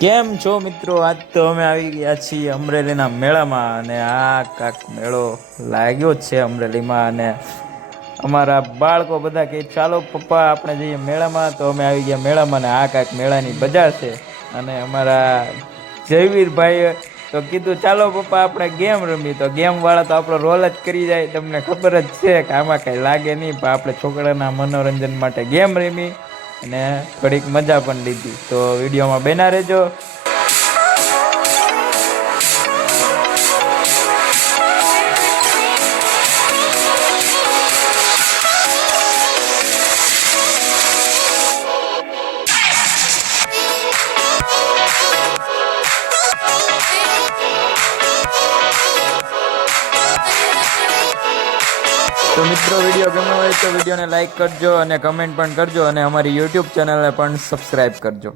કેમ છો મિત્રો? આજ તો અમે આવી ગયા છીએ અમરેલીના મેળામાં અને આ કાક મેળો લાગ્યો જ છે અમરેલીમાં અને અમારા બાળકો બધા કે ચાલો પપ્પા આપણે જઈએ મેળામાં, તો અમે આવી ગયા મેળામાં ને આ કાક મેળાની બજાર છે. અને અમારા જયવીરભાઈ તો કીધું ચાલો પપ્પા આપણે ગેમ રમી, તો ગેમ વાળા તો આપણો રોલ જ કરી જાય. તમને ખબર જ છે કે આમાં કઈ લાગે નહીં, પણ આપણે છોકરાના મનોરંજન માટે ગેમ રમી અને થોડીક મજા પણ લીધી. તો વિડીયોમાં બન્યા રહેજો. તો મિત્રો વિડીયો ગમ્યો હોય તો વિડીયોને લાઈક કરજો અને કમેન્ટ પણ કરજો અને અમારી યુટ્યુબ ચેનલને પણ સબસ્ક્રાઈબ કરજો.